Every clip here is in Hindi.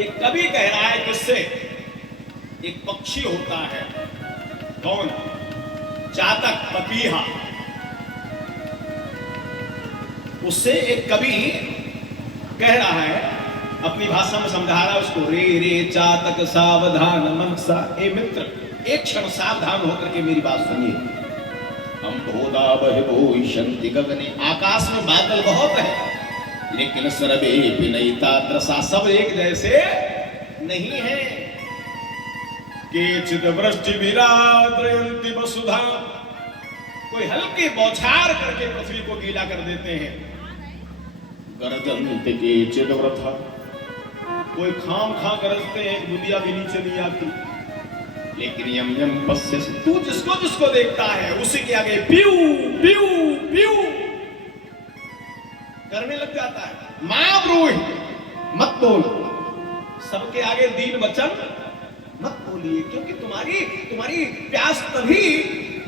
एक कवि कह रहा है किससे, एक पक्षी होता है, कौन, चातक पपीहा, उससे एक कवि कह रहा है, अपनी भाषा में समझा रहा है उसको, रे रे चातक सावधान मनसा, ए मित्र एक क्षण सावधान होकर के मेरी बात सुनिए। अम्भोदा बहिभूषन्ति गगने, आकाश में बादल बहुत है लेकिन सर्वे विनयिता दृशा, सब एक जैसे नहीं है। केचिद वृष्टि विराद्रयन्ति वसुधा, कोई हल्की बौछार करके पृथ्वी को गीला कर देते हैं। गरजन्ति केचिद वृथा, कोई खाम खा गरजते हैं, बुदिया भी नीचे नहीं आती। लेकिन यम यम पश्य, तू जिसको जिसको देखता है उसी के आगे प्यू प्यू प्यू करने लग जाता है। मां ब्रूहि, मत बोल, सबके आगे दीन वचन मत बोलिए, क्योंकि तुम्हारी प्यास तभी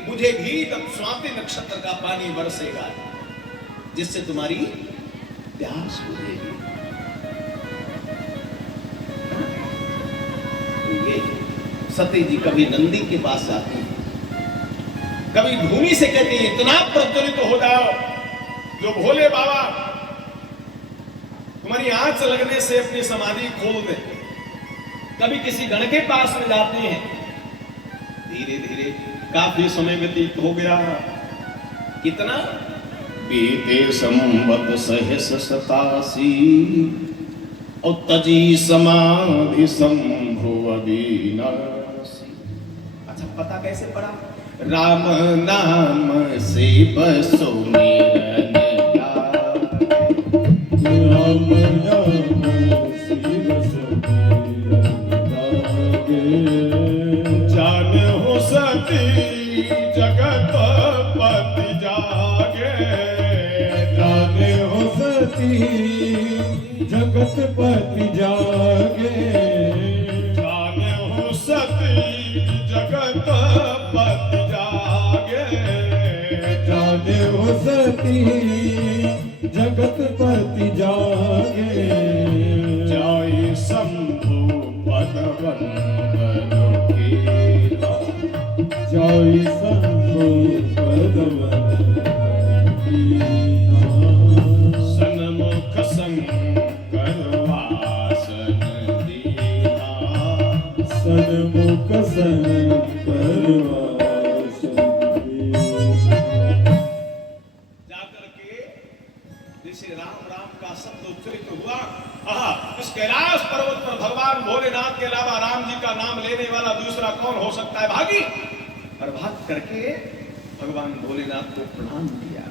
बुझेगी जब स्वाति नक्षत्र का पानी बरसेगा, जिससे तुम्हारी प्यास बुझेगी। ये सती जी कभी नंदी के पास जाती है, कभी भूमि से कहती है इतना प्रज्वलित हो जाओ जो भोले बाबा तुम्हारी आंख से लगने से अपनी समाधि खोल दे। कभी किसी गण के पास में जाते हैं, धीरे धीरे काफी समय व्यतीत हो गया, कितना, बीते संवत सहस 87 और तजी समाधि संभव विनाशी। अच्छा पता कैसे पड़ा, राम नाम से बसो निरन राम नाम से बसो जान हो सती जगत पति जागे, जान हो सती जगत पति जागे, जान हो सती जगत पति जागे, जान हो सती जगत पति जागे। जय शंभु पद वंदन की, जय शंभु पद वंदन की, सन्मुख शंकर वासन दीना, सन्मुख शंकर वासन दीना। जाकर के जैसे राम राम का शब्द उच्चरित हुआ, इस कैलाश पर्वत पर भगवान भोलेनाथ के अलावा राम जी का नाम लेने वाला दूसरा कौन हो सकता है, भागी। और भाग करके भगवान भोलेनाथ को प्रणाम किया।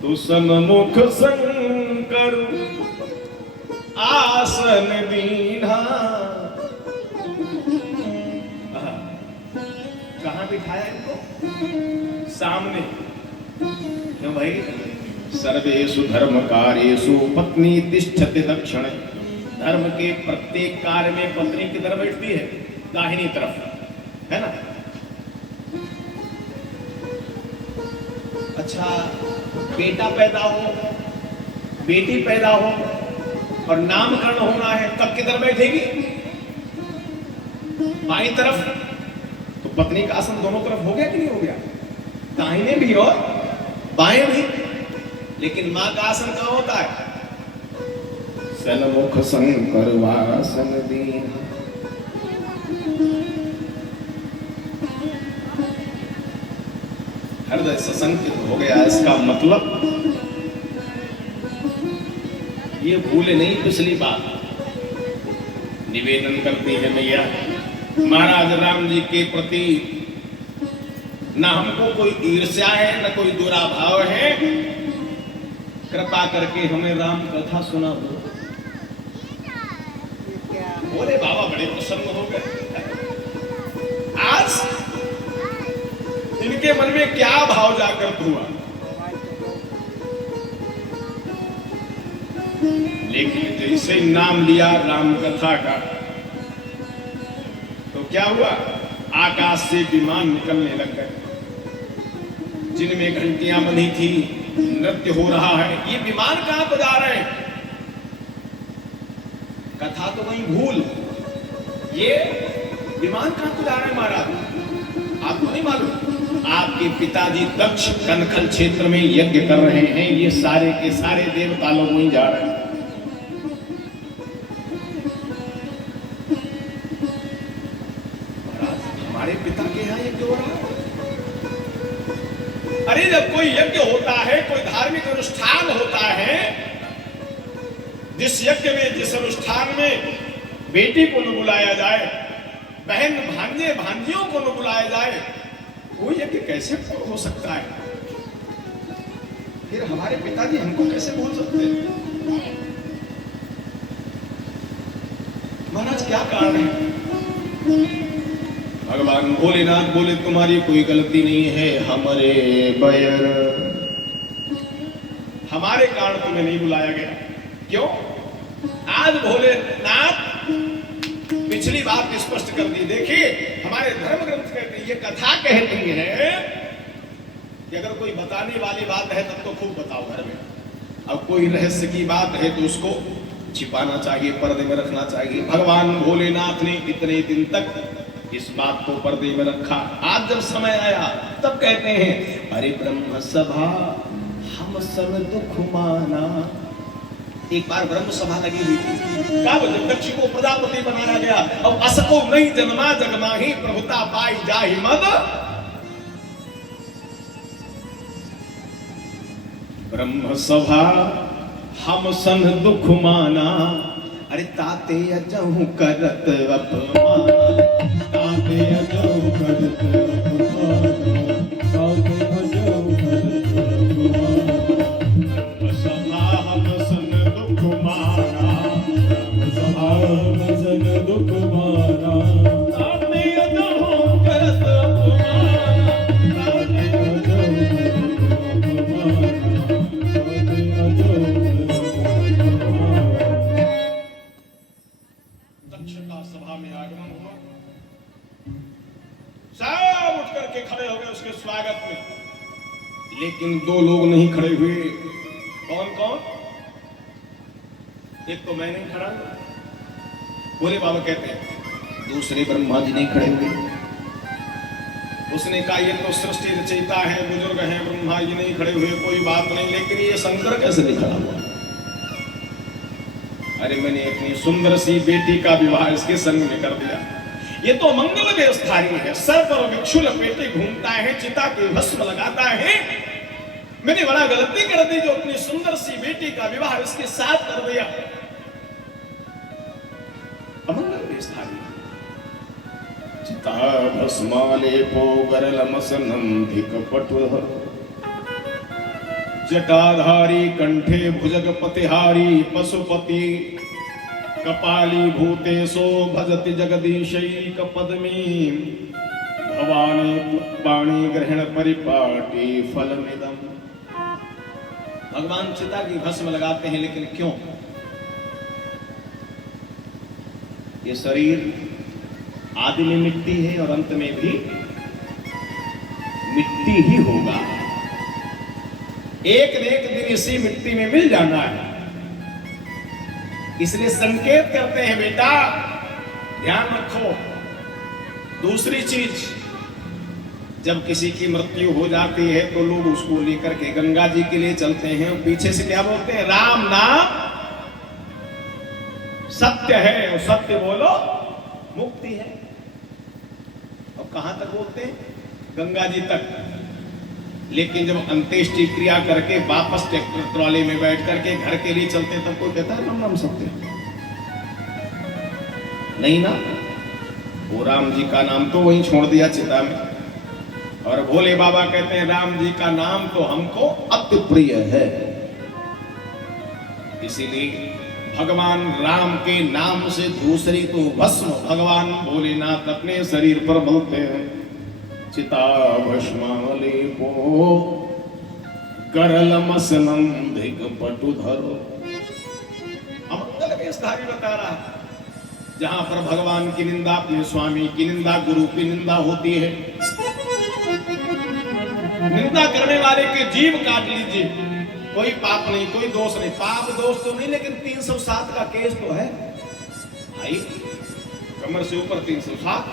तो सन्मुख शंकर आसन दीना, कहां बिठाया इनको, सामने। क्यों भाई, सर्वेषु धर्म कार्येषु पत्नी तिष्ठति दक्षिणे, धर्म के प्रत्येक कार्य में पत्नी किधर बैठती है, दाहिनी तरफ, है ना। अच्छा, बेटा पैदा हो, बेटी पैदा हो और नामकरण होना है, तब किधर बैठेगी, बाईं तरफ। तो पत्नी का आसन दोनों तरफ हो गया कि नहीं हो गया, दाहिने भी और बाएं भी। लेकिन मां का आसन कहां होता है, सन्मुख शंकर वासन दीना। हृदय सशंकित हो गया। इसका मतलब ये भूले नहीं पिछली बात, निवेदन करती है मैया महाराज राम जी के प्रति ना हमको कोई ईर्ष्या है न कोई बुरा भाव है, कृपा करके हमें राम कथा सुना दो। बोले बाबा बड़े प्रसन्न हो गए। आज इनके मन में क्या भाव जागृत हुआ, लेकिन जैसे नाम लिया राम कथा का तो क्या हुआ, आकाश से विमान निकलने लग गए, जिनमें घंटियां बंधी थी, नृत्य हो रहा है। ये विमान कहां पर जा रहे हैं, कथा तो वही भूल। ये विमान कहां को जा रहे हैं महाराज, आपको नहीं मालूम? आपके पिताजी दक्ष कनखल क्षेत्र में यज्ञ कर रहे हैं, ये सारे के सारे देवता लोग वहीं जा रहे हैं। हमारे पिता के यहाँ यज्ञ हो रहा है। अरे जब कोई यज्ञ होता है, कोई धार्मिक अनुष्ठान होता है, जिस यज्ञ में, जिस अनुष्ठान में बेटी को न बुलाया जाए, बहन भांजे भांजियों को न बुलाया जाए, वो यज्ञ कैसे पूर्ण हो सकता है? फिर हमारे पिताजी हमको कैसे भूल सकते हैं? महाराज क्या कारण है? भगवान भोलेनाथ बोले तुम्हारी कोई गलती नहीं है, हमारे बैर, हमारे कारण तुम्हें नहीं बुलाया गया। क्यों? आज भोलेनाथ पिछली बात स्पष्ट कर दी। देखिए हमारे धर्म ग्रंथ कहते हैं, ये कथा कहती है कि अगर कोई बताने वाली बात है तब तो खूब बताओ घर में, अब कोई रहस्य की बात है तो उसको छिपाना चाहिए, पर्दे में रखना चाहिए। भगवान भोलेनाथ ने इतने दिन तक इस बात को पर्दे में रखा। आज जब समय आया तब कहते हैं अरे ब्रह्म सभा हम सब दुख माना। एक बार ब्रह्म सभा लगी हुई थी, का जब दक्ष को प्रजापति बनाया गया, अब असको नहीं जन्मा जगमा ही प्रभुता पाई जाहि मद। ब्रह्म सभा हम सन दुख माना, अरे ताते अजहु करत अपमान, ताते अजहु करत अपमान, ताते अजहु करत अपमान। ब्रह्म सभा हम सन दुख माना, ब्रह्म सभा हम सन दुख माना, ताते अजहु करत अपमान, ताते अजहु करत अपमान, ताते अजहु सभा में आगमन हुआ। सब उठ करके खड़े हो गए उसके स्वागत में, लेकिन दो लोग नहीं खड़े हुए। कौन कौन? एक तो मैं नहीं खड़ा, भोले बाबा कहते हैं। दूसरे ब्रह्मा जी नहीं खड़े हुए। उसने कहा ये तो सृष्टि रचयिता है, बुजुर्ग हैं, ब्रह्मा जी नहीं खड़े हुए, कोई बात नहीं, लेकिन ये शंकर कैसे नहीं खड़ा हुआ? अरे मैंने अपनी सुंदर सी बेटी का विवाह इसके संग में कर दिया। ये तो मंगल व्यवस्थारी है, सर पर भिक्षु लपेटे घूमता है, चिता के भस्म लगाता है। मैंने बड़ा गलती कर दी जो अपनी सुंदर सी बेटी का विवाह इसके साथ कर दिया। अमंगल व्यवस्थारी। चिता भस्मालेपो गरलमसनंधिक पटुः, जटाधारी कंठे भुजगपतिहारी पशुपति, कपाली भूतेशो भजति जगदीशैक पद्मी, भवानी पुष्पाणि ग्रहण परिपाटी फलमिदम्। भगवान चिता की भस्म लगाते हैं, लेकिन क्यों? ये शरीर आदि में मिट्टी है और अंत में भी मिट्टी ही होगा। एक न एक दिन इसी मिट्टी में मिल जाना है। इसलिए संकेत करते हैं बेटा ध्यान रखो। दूसरी चीज, जब किसी की मृत्यु हो जाती है तो लोग उसको लेकर के गंगा जी के लिए चलते हैं, पीछे से क्या बोलते हैं? राम नाम सत्य है, और सत्य बोलो मुक्ति है। और कहां तक बोलते हैं? गंगा जी तक। लेकिन जब अंत्येष्टि क्रिया करके वापस ट्रैक्टर ट्रॉली में बैठ करके घर के लिए चलते तब कोई कहता है राम नाम सत्य नहीं ना। वो राम जी का नाम तो वहीं छोड़ दिया चिता में, और भोले बाबा कहते हैं राम जी का नाम तो हमको अति प्रिय है। इसीलिए भगवान राम के नाम से दूसरी तो भस्म भगवान भोलेनाथ अपने शरीर पर बोलते हैं। चिता भस्मालेपो गरलमसनंधिक पटुधरो। अमंगल व्यवस्थारी बता रहा है, जहां पर भगवान की निंदा, अपने स्वामी की निंदा, गुरु की निंदा होती है, निंदा करने वाले के जीव काट लीजिए, कोई पाप नहीं, कोई दोष नहीं। पाप दोष तो नहीं, लेकिन 307 का केस तो है। कमर से ऊपर 307।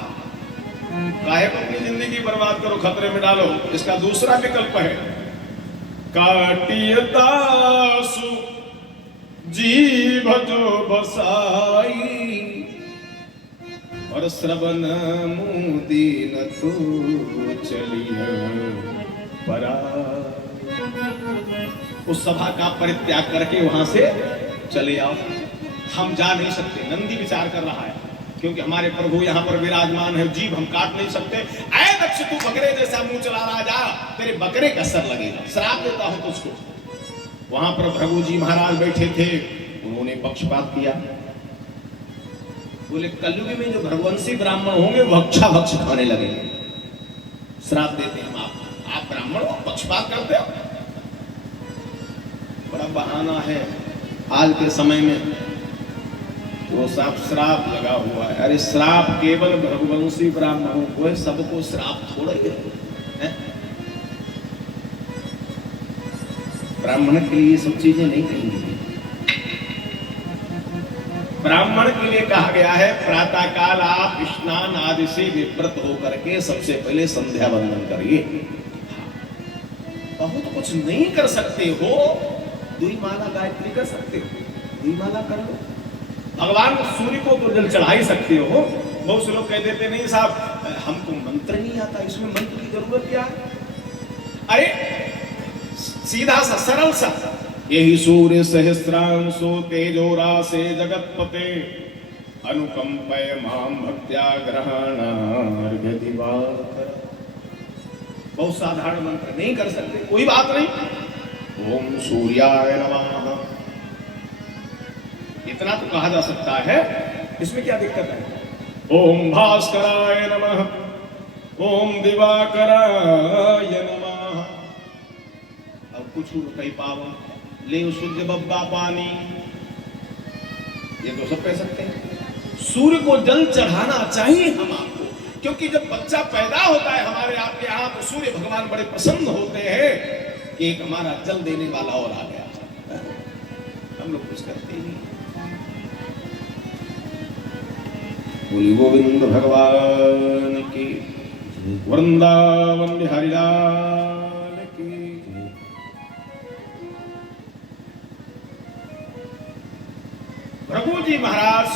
काहे को अपनी जिंदगी बर्बाद करो, खतरे में डालो। इसका दूसरा विकल्प है काटियतासु जीभ जो बसाई और श्रवण मुदी न तू चलिय परा। उस सभा का परित्याग करके वहां से चले आओ। हम जा नहीं सकते, नंदी विचार कर रहा है, क्योंकि हमारे प्रभु यहाँ पर विराजमान है, जीभ हम काट नहीं सकते। ऐ दक्ष तू बकरे जैसा मुंह चला रहा, जा तेरे बकरे का सर लगेगा, श्राप देता हूं तुझको। वहां पर प्रभु जी महाराज बैठे थे, उन्होंने पक्षपात किया। बोले कलयुग में जो भगवंशी ब्राह्मण होंगे वो भक्षा भक्ष खाने लगेंगे, श्राप देते हैं हम आप ब्राह्मण हो, पक्षपात करते हो। बड़ा बहाना है आज के समय में, तो सब श्राप लगा हुआ है। अरे श्राप केवल भगवंशी ब्राह्मणों को है, सबको श्राप थोड़ा ही है। ब्राह्मण के लिए ये सब चीजें नहीं कहेंगे। ब्राह्मण के लिए कहा गया है प्रातः काल आप स्नान आदि से विवृत होकर के सबसे पहले संध्या वंदन करिए। बहुत कुछ नहीं कर सकते हो, दुई माला गायत्री कर सकते हो, दुई माला कर लो। भगवान सूर्य को तो जल चढ़ा ही सकते हो। बहुत से लोग कह देते नहीं साहब हमको मंत्र नहीं आता, इसमें मंत्र की जरूरत क्या है? अरे सीधा सा सरल सा, यही सूर्य सहस्रांशो तेजोरा से जगतपते अनुकंपय माम भक्त्या ग्रहणार्घ्य दिवाकर। बहुत साधारण मंत्र, नहीं कर सकते कोई बात नहीं। ओम सूर्याय नमः, इतना तो कहा जा सकता है, इसमें क्या दिक्कत है? ओम भास्कराय नमः, ओम दिवाकराय नमः। अब कुछ कई पावन ले शुद्ध बब्बा पानी, ये तो सब कह सकते हैं। सूर्य को जल चढ़ाना चाहिए हम आपको, क्योंकि जब बच्चा पैदा होता है हमारे आपके यहाँ तो सूर्य भगवान बड़े प्रसन्न होते हैं कि एक हमारा जल देने वाला और आ गया। हम लोग कुछ करते ही नहीं। बोली गोविंद भगवान की, वृंदावन बिहारी लाल की। प्रभु जी महाराज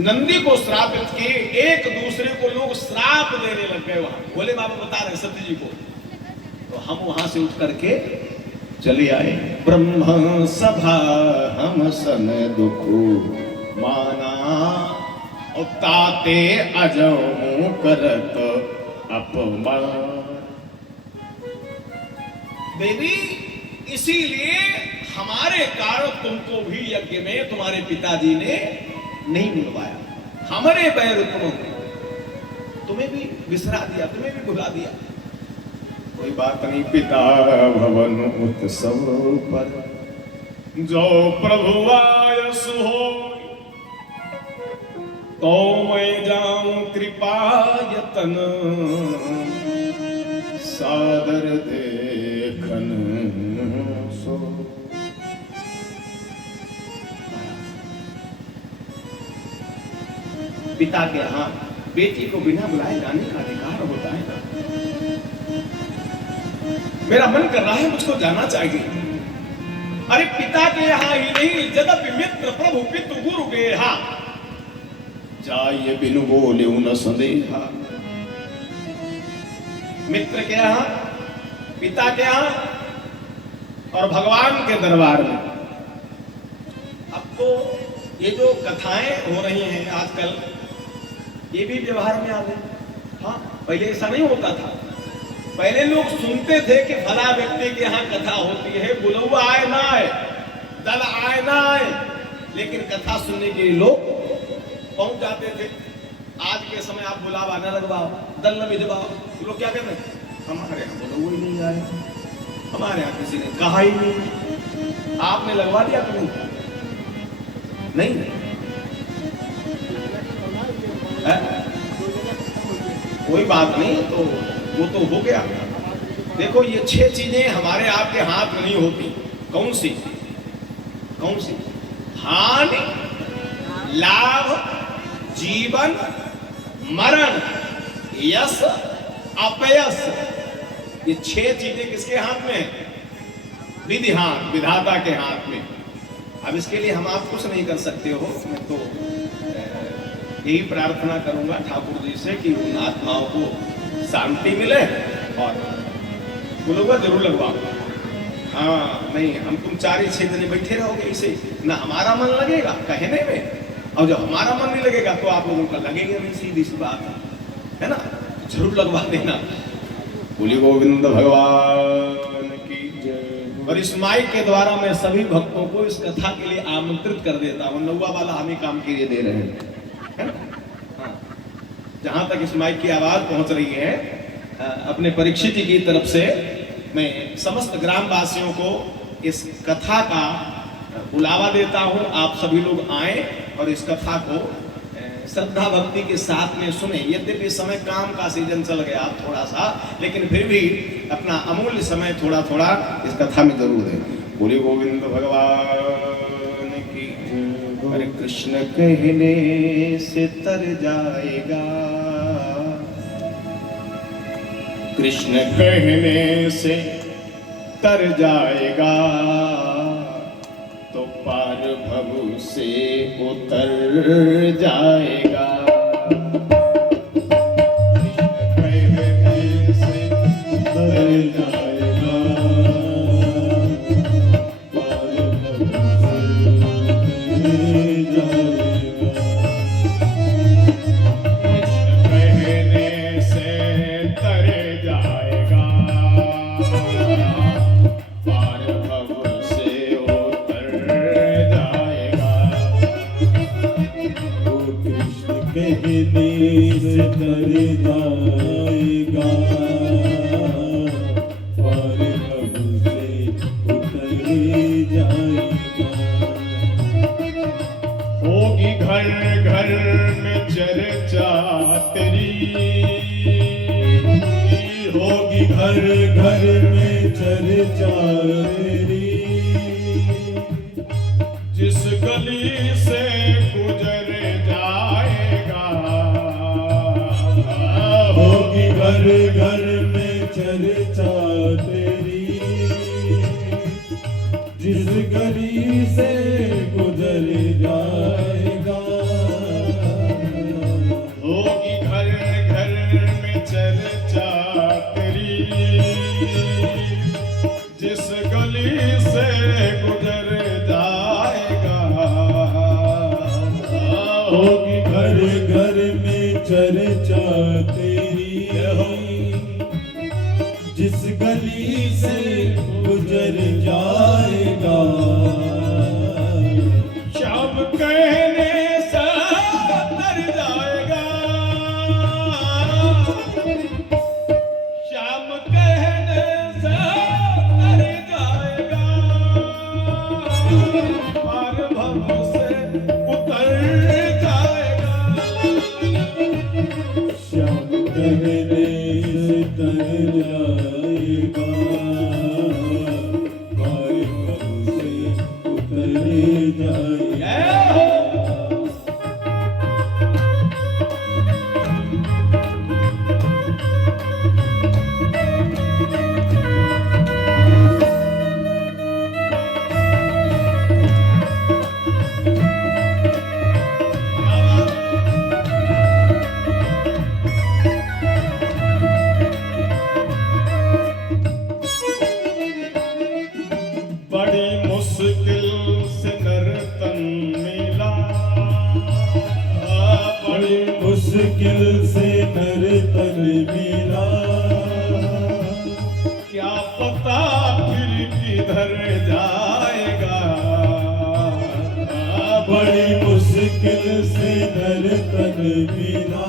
नंदी को श्रापित किए, एक दूसरे को लोग श्राप देने लग गए। वहां भोले बाबा बता रहे सत्य जी को, तो हम वहां से उठ करके चले आए। ब्रह्म सभा हम सन दुख माना और ताते अजो करत अपमान। देवी इसीलिए हमारे कारण तुमको भी यज्ञ में तुम्हारे पिताजी ने नहीं बुलवाया, हमारे बैर तुम्हें भी विसरा दिया, तुम्हें भी भुला दिया। कोई बात नहीं, पिता भवन उत्सव पर जो प्रभु आयस हो तो मैं जाऊं कृपा यतन सादर देखन सो। पिता के यहाँ बेटी को बिना बुलाए जाने का अधिकार होता है ना। मेरा मन कर रहा है मुझको जाना चाहिए। अरे पिता के यहाँ ही नहीं, जगत मित्र प्रभु पितु गुरु के यहाँ जाइए बिनु बोले न संदेहा। मित्र के यहाँ, पिता के यहाँ और भगवान के दरबार में। अब तो ये जो कथाएं हो रही हैं आजकल, ये भी व्यवहार में आ गई। हाँ, पहले ऐसा नहीं होता था। पहले लोग सुनते थे कि फला व्यक्ति के यहाँ कथा होती है, बुलवा आए ना आए, दल आए ना आए, लेकिन कथा सुनने के लिए लोग पहुंच जाते थे। आज के समय आप बुलावा न लगवाओ, दल न भिजवाओ, लोग क्या कहते हैं? हमारे यहाँ बुलवा ही नहीं आए, हमारे यहाँ किसी ने कहा ही नहीं। आपने लगवा दिया कि नहीं? कोई बात नहीं, तो वो तो हो गया। देखो ये 6 चीजें हमारे आपके हाथ में नहीं होती। कौन सी? कौन सी? हानि लाभ, जीवन, मरण, यश, अपयश, ये 6 चीजें किसके हाथ में है? विधिहान, विधाता के हाथ में। अब इसके लिए हम आप कुछ नहीं कर सकते हो। मैं तो यही प्रार्थना करूंगा ठाकुर जी से कि उन आत्माओं को शांति मिले और बोलूंगा जरूर लगवाओ। हाँ नहीं, हम तुम 4-6 दिन बैठे रहोगे इसे, ना हमारा मन लगेगा कहने में, और जब हमारा मन नहीं लगेगा तो आप लोगों का लगेगा नहीं। सीधी सी बात है ना, जरूर लगवा देना। बोलिए गोविंद भगवान की जय। और इस माइक के द्वारा मैं सभी भक्तों को इस कथा के लिए आमंत्रित कर देता हूँ। नौवा वाला हमें काम के लिए दे रहे हैं, है ना? हाँ, जहां तक इस माइक की आवाज पहुंच रही है, अपने परीक्षित जी की तरफ से मैं समस्त ग्रामवासियों को इस कथा का बुलावा देता हूं। आप सभी लोग आए और इस कथा को श्रद्धा भक्ति के साथ में सुने। यद्यपि इस समय काम का सीजन चल गया थोड़ा सा, लेकिन फिर भी अपना अमूल्य समय थोड़ा थोड़ा इस कथा में जरूर दें। बोले गोविंद भगवान की। हरे कृष्ण कहने से तर जाएगा, कृष्ण कहने से तर जाएगा, तो पार भव से उतर जाएगा। कृष्ण कहने से तर जाएगा, पार भव से जाएगा। कृष्ण कहने से तर जाएगा, पार भव से उतर जाएगा। वो कृष्ण कहने से तर जाएगा, पार भव से उतर जाएगा। होगी घर घर में चर्चा तेरी, होगी घर घर में चर्चा तेरी, जिस गली से गुजर जाएगा। होगी घर घर में चर्चा तेरी, जिस गली से गुजर जाएगा। होगी घर घर में चर्चा तेरी, जिस गली से गुजर जाएगा। होगी घर घर में चर्चा तेरी, जिस गली से गुजर जाएगा। श्याम कहने से तर जाएगा, श्याम कहने से तर जाएगा, पार भव से उतर जाएगा। श्याम कहने से तर जाएगा, पार भव से उतर जाएगा। जय हो। बड़ी मुश्किल से नर्तन मिला, बड़ी मुश्किल से नर्तन मिला, क्या पता फिर किधर जाएगा। बड़ी मुश्किल से नर्तन मिला,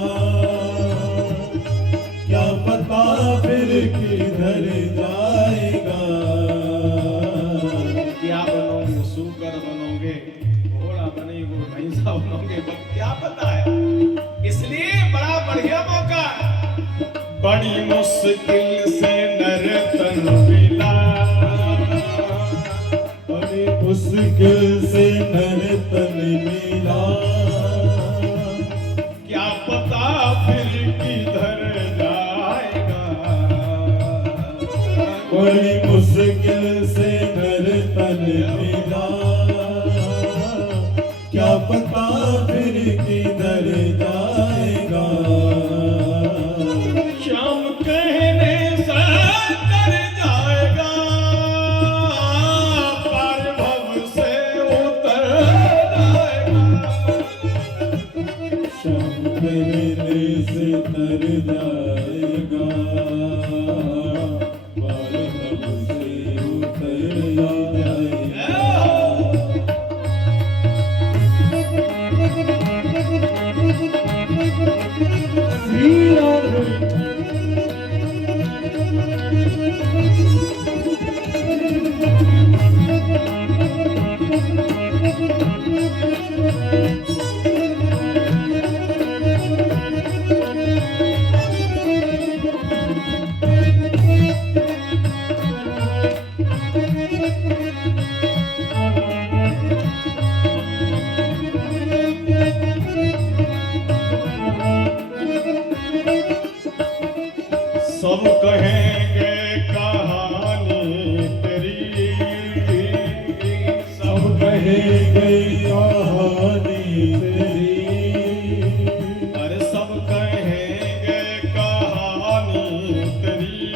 क्या पता फिर किधर जाएगा। क्या बनोगे, सूकर बनोगे, घोड़ा बनेगे, भैंसा बनोगे, क्या पता है। इसलिए बड़ा बढ़िया मौका है। बड़ी मुश्किल से नर्तन मिला, बड़ी मुश्किल से नर्तन मिला, क्या पता फिर किधर जाएगा। शाम कहने से तर जाएगा, पार भव से उतर जाएगा। शाम कहने से तर जाएगा, पार भव से उतर जाएगा। श्री राधे सब कहेंगे कहानी तेरी, सब कहेंगे कहानी तेरी, अरे सब कहेंगे कहानी तेरी,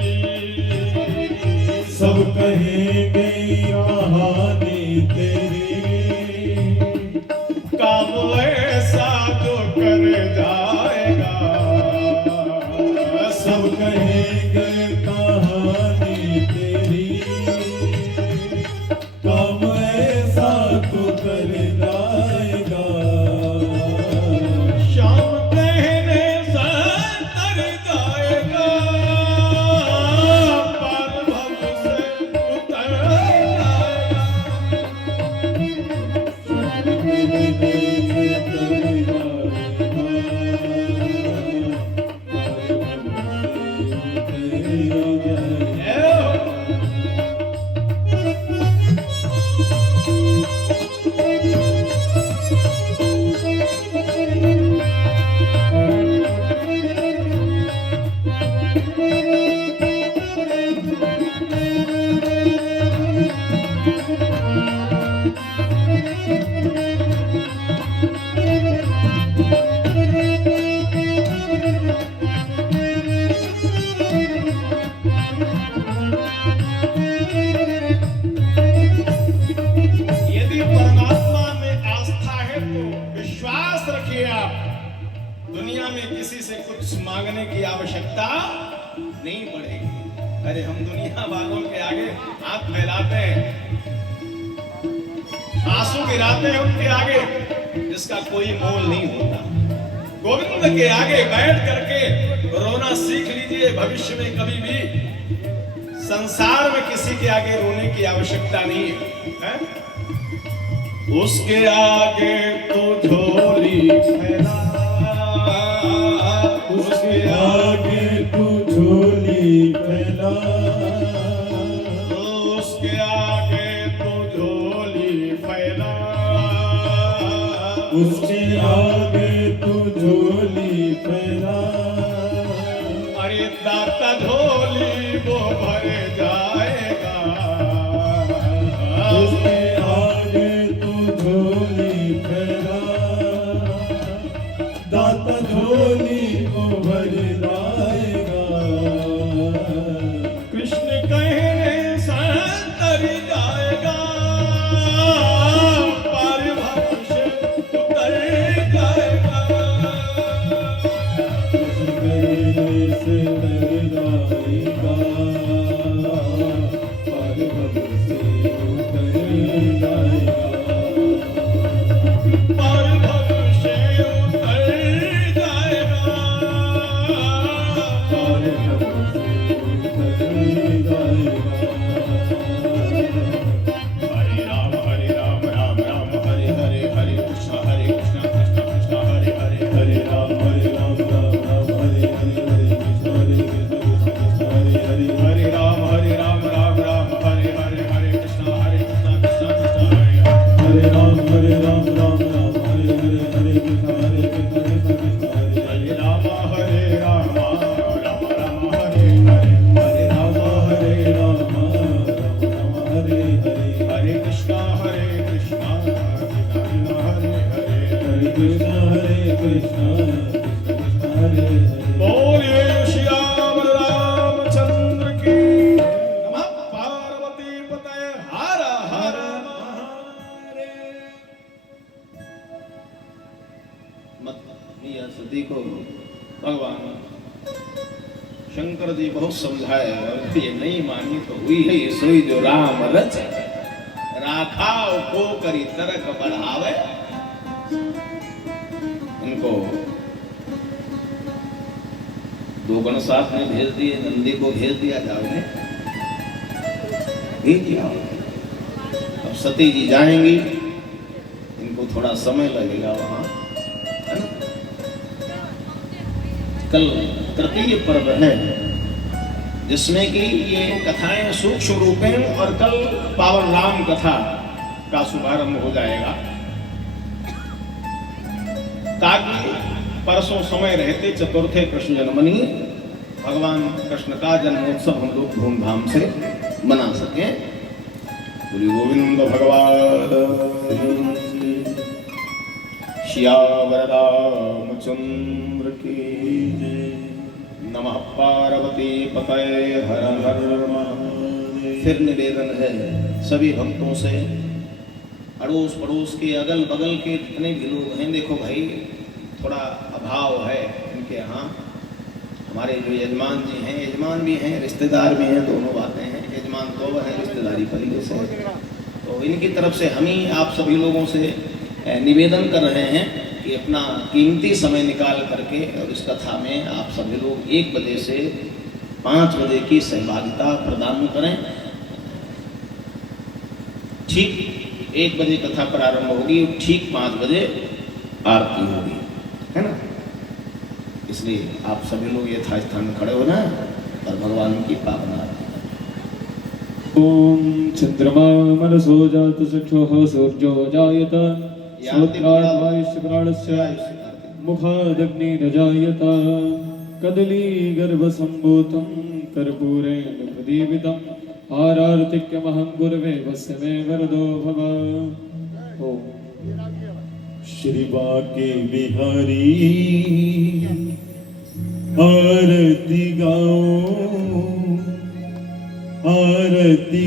सब कहेंगे कहानी तेरी। काम ऐसा जो कर जाएगा, सब कहेंगे कहानी तेरी, काम ऐसा तो कर जाएगा। शाम कहने से तर जाएगा, पार भव से उतर जाएगा। यदि परमात्मा में आस्था है तो विश्वास रखिए आप, दुनिया में किसी से कुछ मांगने की आवश्यकता नहीं पड़ेगी। अरे हम दुनिया वालों के आगे हाथ फैलाते हैं, आंसू गिराते हैं उनके आगे, जिसका कोई मोल नहीं होता। गोविंद के आगे बैठ करके रोना सीख लीजिए, भविष्य में कभी भी संसार में किसी के आगे रोने की आवश्यकता नहीं है, उसके आगे तो झोली फैला, उसके आगे तू झोली फैला, उसके आगे तो झोली फैला, उसके आगे तू झोली फैला। अरे दाता झोली वो भर जाएगा, उसके आगे तू झोली फैला, दाता झोली को भर जाएगा। कृष्ण कहने से तर जाएगा, पार भव से उतर जाएगा। कहने से तर जाएगा, पार भव से उतर जाएगा। पार भव से उतर जाएगा। कृष्ण हरे हरे बोलिए श्याम रामचंद्र की नमः। पार्वती पतये हर हर महादेव। मत मिया सती को भगवान शंकर जी बहुत समझाए और ये नहीं मानी तो हुई है ये सोई जो राम रच राखाव को करी तरक बढ़ावे। इनको दो गण साथ में भेज दिए, नंदी को भेज दिया, जाओ ने भेज दिया। अब सती जी जाएंगी, इनको थोड़ा समय लगेगा वहां, है ना? कल तृतीय पर्व है जिसमें कि ये कथाएं सूक्ष्म रूप में और कल पावन राम कथा का शुभारंभ हो जाएगा ताकि परसों समय रहते चतुर्थे कृष्ण जन्मनी भगवान कृष्ण का जन्मोत्सव हम लोग धूमधाम से मना सकें। श्री गोविंद भगवान श्यावर रामचंद्र की जय। नमः पार्वती पतये हर हर महादेव। फिर निवेदन है सभी भक्तों से, अड़ोस पड़ोस के अगल बगल के जितने भी लोग हैं, देखो भाई थोड़ा अभाव है इनके यहाँ। हमारे जो यजमान जी हैं, यजमान भी हैं रिश्तेदार भी हैं, दोनों बातें हैं। यजमान तो वह है, रिश्तेदारी पहले से है। तो इनकी तरफ से हम ही आप सभी लोगों से निवेदन कर रहे हैं कि अपना कीमती समय निकाल करके और इस कथा में आप सभी लोग 1 बजे से 5 बजे की सहभागिता प्रदान करें। ठीक 1 बजे कथा प्रारंभ होगी, ठीक 5 बजे आरती होगी, है ना? इसलिए आप सभी लोग यथास्थान खड़े हो जाएं और भगवान की पावन आरती। ओम चंद्रमा मनसो जात चक्षुः सूर्यो जायत श्रोत्राद्वायुष्यप्राणस्य मुखादग्निर्न जायत कदली गर्भसम्भूतं कर्पूरेण प्रदीपितम् आरार्तिक्यमहं गुरवे वस्य मे वरदो भव। ओम श्री बाके बिहारी आरती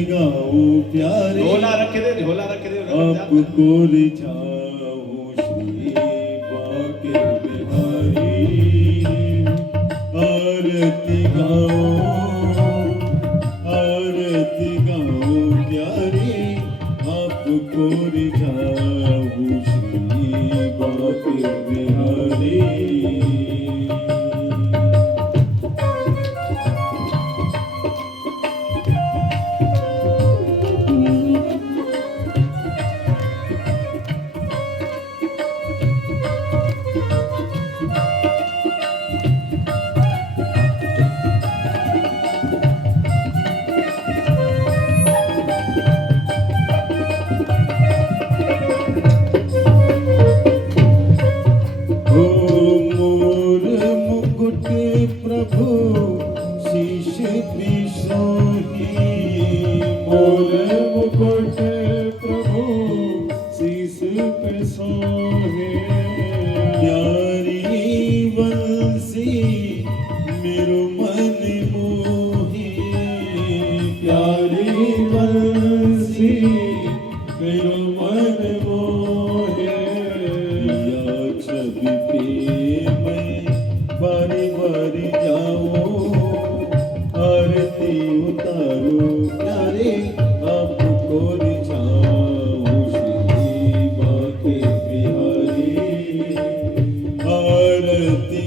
गाओ प्यारे, झोला रख दे, झोला रख दे। आपको रिझाओ श्री बाके बिहारी। आरती गाओ प्यारे, आपको रिझाओ श्री बाके बिहारी। आरती